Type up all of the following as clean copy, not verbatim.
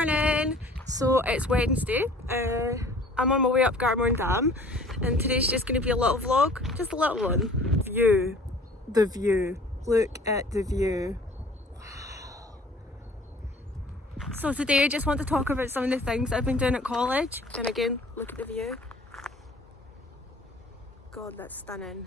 morning! So it's Wednesday, I'm on my way up GARTMORN Dam and today's just going to be a little vlog, just a little one. View, the view, look at the view. Wow. So today I just want to talk about some of the things I've been doing at college, and again, look at the view. God, that's stunning.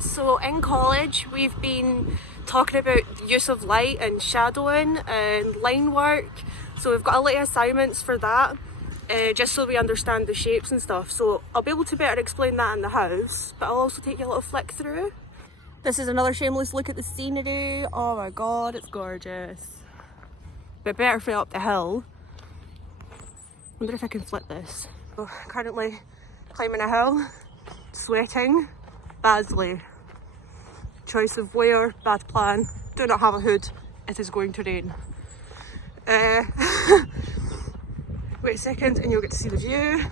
So in college we've been talking about the use of light and shadowing and line work, so we've got a lot of assignments for that, just so we understand the shapes and stuff. So I'll be able to better explain that in the house, but I'll also take you a little flick through. This is another shameless look at the scenery. Oh my god, it's gorgeous. But better for up the hill. Wonder if I can flip this. So, currently climbing a hill, sweating badly. Choice of wear, bad plan. Do not have a hood, it is going to rain. Wait a second and you'll get to see the view.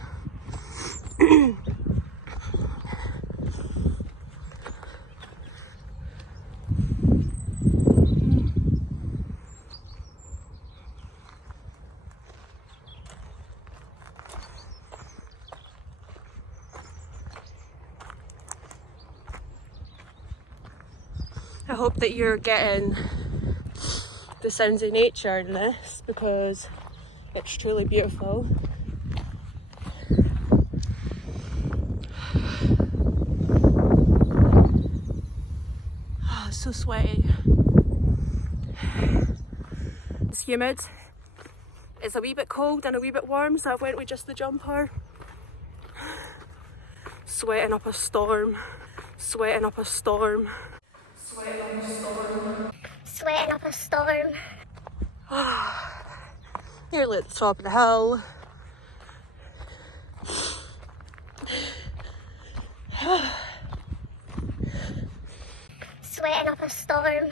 I hope that you're getting the sounds of nature in this, because it's truly beautiful. Oh, it's so sweaty. It's humid. It's a wee bit cold and a wee bit warm, so I've went with just the jumper. Sweating up a storm. Sweating up a storm. Sweating up a storm. Sweating up a storm. Nearly at the top of the hill. Sweating up a storm.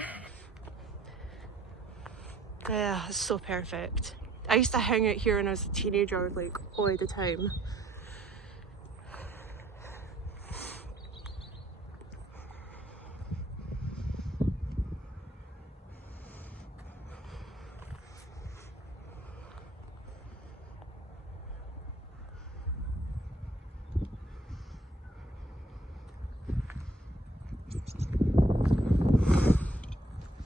Yeah, it's so perfect. I used to hang out here when I was a teenager, like all the time.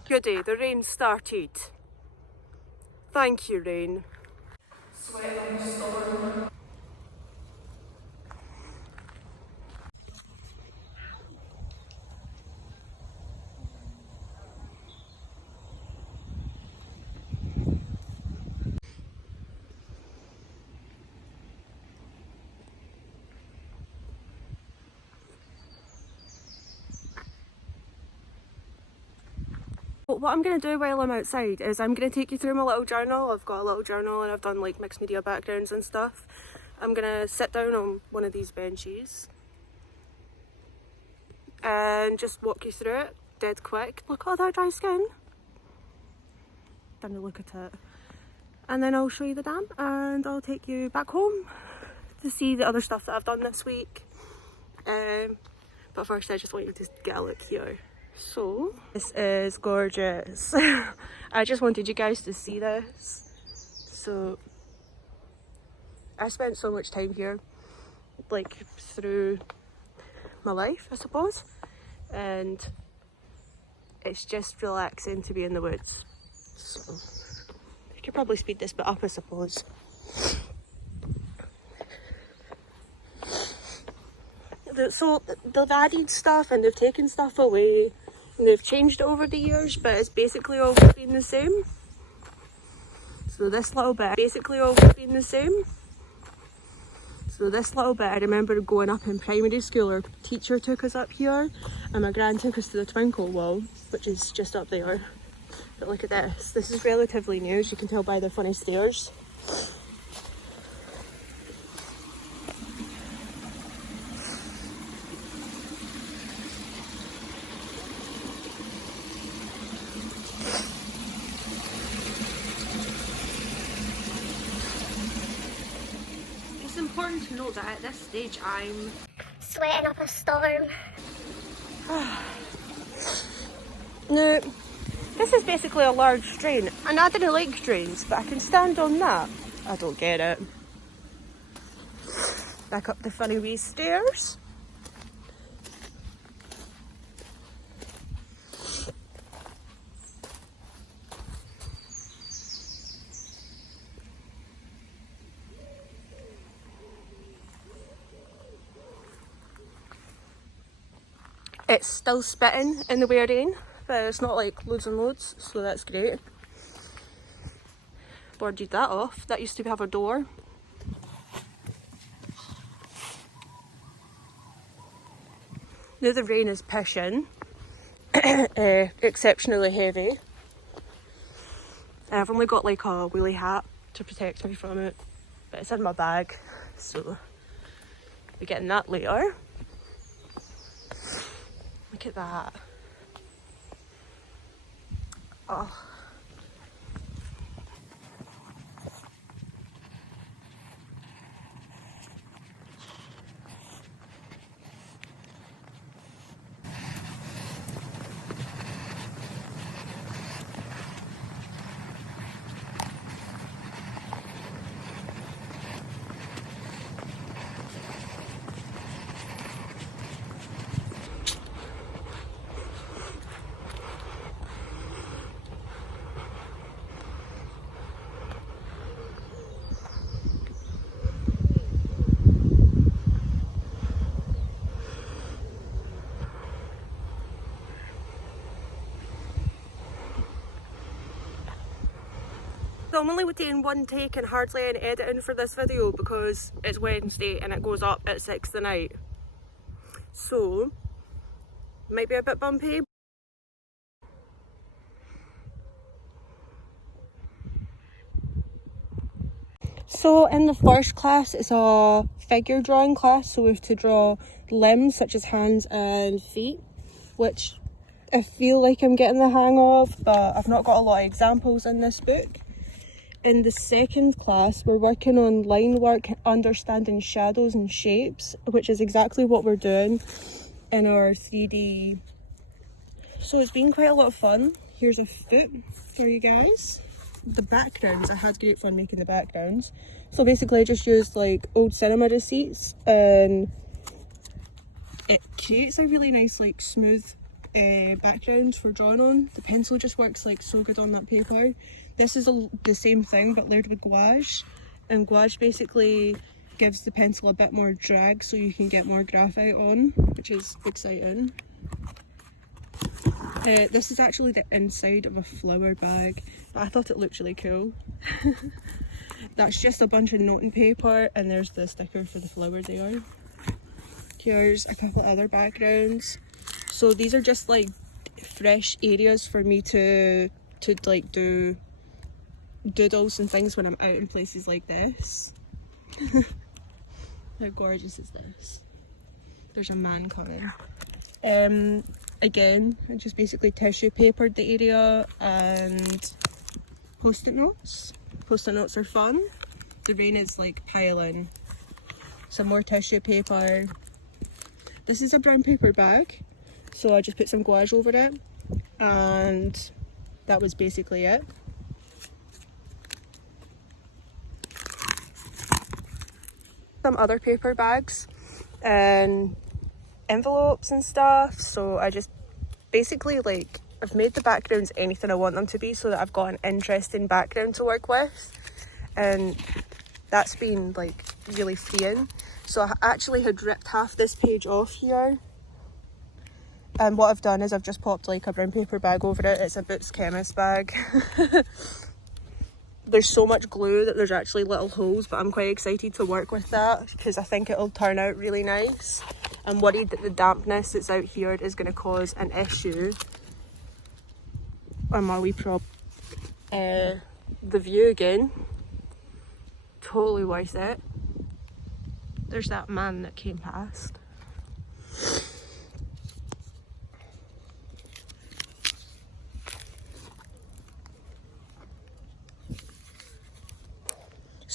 Goody, the rain started. Thank you, rain. Sweat on the storm. What I'm going to do while I'm outside is I'm going to take you through my little journal. I've got a little journal and I've done like mixed media backgrounds and stuff. I'm going to sit down on one of these benches and just walk you through it dead quick. Look at all that dry skin. Don't look at it. And then I'll show you the dam and I'll take you back home to see the other stuff that I've done this week. But first I just want you to get a look here. So, this is gorgeous. I just wanted you guys to see this. So, I spent so much time here, like through my life, I suppose. And it's just relaxing to be in the woods. So, I could probably speed this bit up, I suppose. So, they've added stuff and they've taken stuff away. And they've changed over the years, but it's basically always been the same. So this little bit, basically always been the same. So this little bit, I remember going up in primary school, our teacher took us up here, and my gran took us to the Twinkle Wall, which is just up there. But look at this. This is relatively new, as you can tell by the funny stairs. them to know that at this stage I'm sweating up a storm. No, this is basically a large drain, and I didn't like drains, but I can stand on that. I don't get it. Back up the funny wee stairs. It's still spitting in the wee rain, but it's not like loads and loads, so that's great. Boarded that off. That used to have a door. Now the rain is pissing, exceptionally heavy. I've only got like a wheelie hat to protect me from it, but it's in my bag, so we're getting that later. Look at that. Oh. So I'm only taking one take and hardly any editing for this video because it's Wednesday and it goes up at 6 the night. So, might be a bit bumpy. So in the first class it's a figure drawing class, so we have to draw limbs such as hands and feet, which I feel like I'm getting the hang of, but I've not got a lot of examples in this book. In the second class, we're working on line work, understanding shadows and shapes, which is exactly what we're doing in our 3D. So it's been quite a lot of fun. Here's a foot for you guys. The backgrounds, I had great fun making the backgrounds. So basically I just used like old cinema receipts and it creates a really nice like smooth background for drawing on. The pencil just works like so good on that paper. This is the same thing but layered with gouache, and gouache basically gives the pencil a bit more drag so you can get more graphite on, which is exciting. This is actually the inside of a flower bag, but I thought it looked really cool. That's just a bunch of noting paper, and there's the sticker for the flower there. Here's a couple of other backgrounds. So these are just like fresh areas for me to like do doodles and things when I'm out in places like this. How gorgeous is this? There's a man coming. Again, I just basically tissue papered the area and post-it notes. Post-it notes are fun. The rain is like piling. Some more tissue paper. This is a brown paper bag, so I just put some gouache over it, and that was basically it. Some other paper bags and envelopes and stuff, so I just basically like I've made the backgrounds anything I want them to be so that I've got an interesting background to work with, and that's been like really freeing. So I actually had ripped half this page off here, and what I've done is I've just popped like a brown paper bag over it. It's a Boots Chemist bag. There's so much glue that there's actually little holes, but I'm quite excited to work with that because I think it'll turn out really nice. I'm worried that the dampness that's out here is going to cause an issue on my wee prop. The view again, totally worth it. There's that man that came past.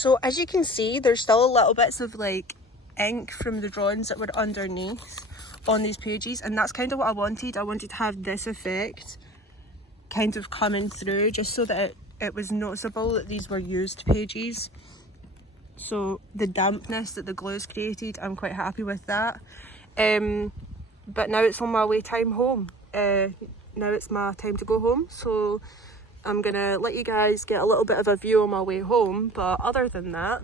So as you can see, there's still little bits of like ink from the drawings that were underneath on these pages, and that's kind of what I wanted. I wanted to have this effect kind of coming through just so that it was noticeable that these were used pages. So the dampness that the glue's created, I'm quite happy with that. But now it's on my way time home. Now it's my time to go home, so I'm gonna let you guys get a little bit of a view on my way home. But other than that,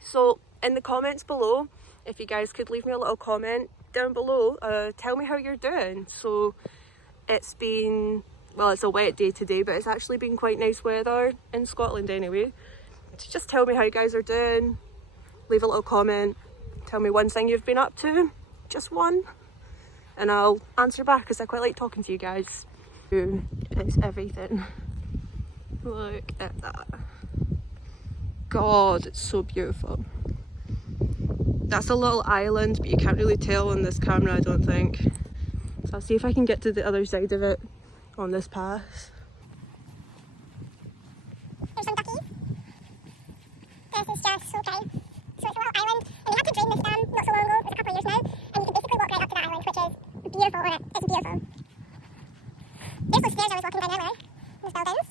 so in the comments below, if you guys could leave me a little comment down below, tell me how you're doing. So it's been, well, it's a wet day today, but it's actually been quite nice weather in Scotland anyway. So just tell me how you guys are doing. Leave a little comment. Tell me one thing you've been up to, just one, and I'll answer back because I quite like talking to you guys. It's everything. Look at that. God, it's so beautiful. That's a little island, but you can't really tell on this camera, I don't think. So I'll see if I can get to the other side of it on this path. There's some duckies. This is just so pretty. So it's a little island, and they had to drain this dam not so long ago, it's a couple of years now, and you can basically walk right up to the island, which is beautiful, isn't it? It's beautiful. There's those stairs I was walking down earlier, those buildings.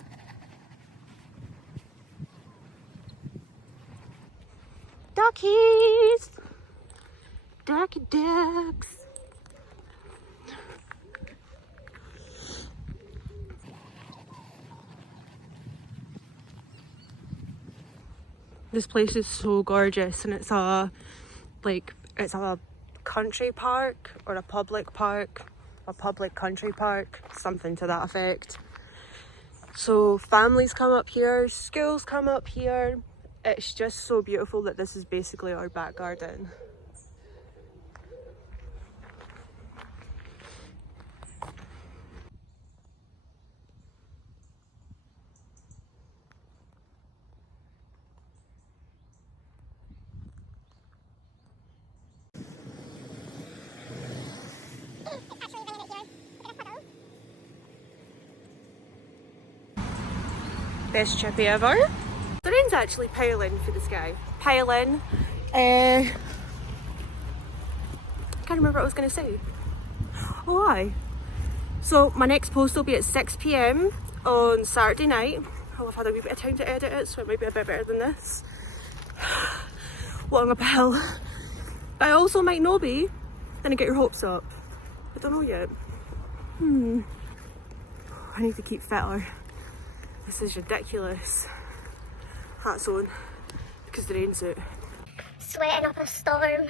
Duckies! Ducky ducks! This place is so gorgeous, and it's a country park or a public park, a public country park, something to that effect. So families come up here, schools come up here. It's just so beautiful that this is basically our back garden. Best chippy ever. The rain's actually piling for the sky. Piling. I can't remember what I was going to say. Oh, aye. So my next post will be at 6 PM on Saturday night. I've had a wee bit of time to edit it, so it might be a bit better than this. What an uphill. But I also might not be. Then I get your hopes up. I don't know yet. I need to keep fitter. This is ridiculous. Hats on, because the rain's out. Sweating up a storm.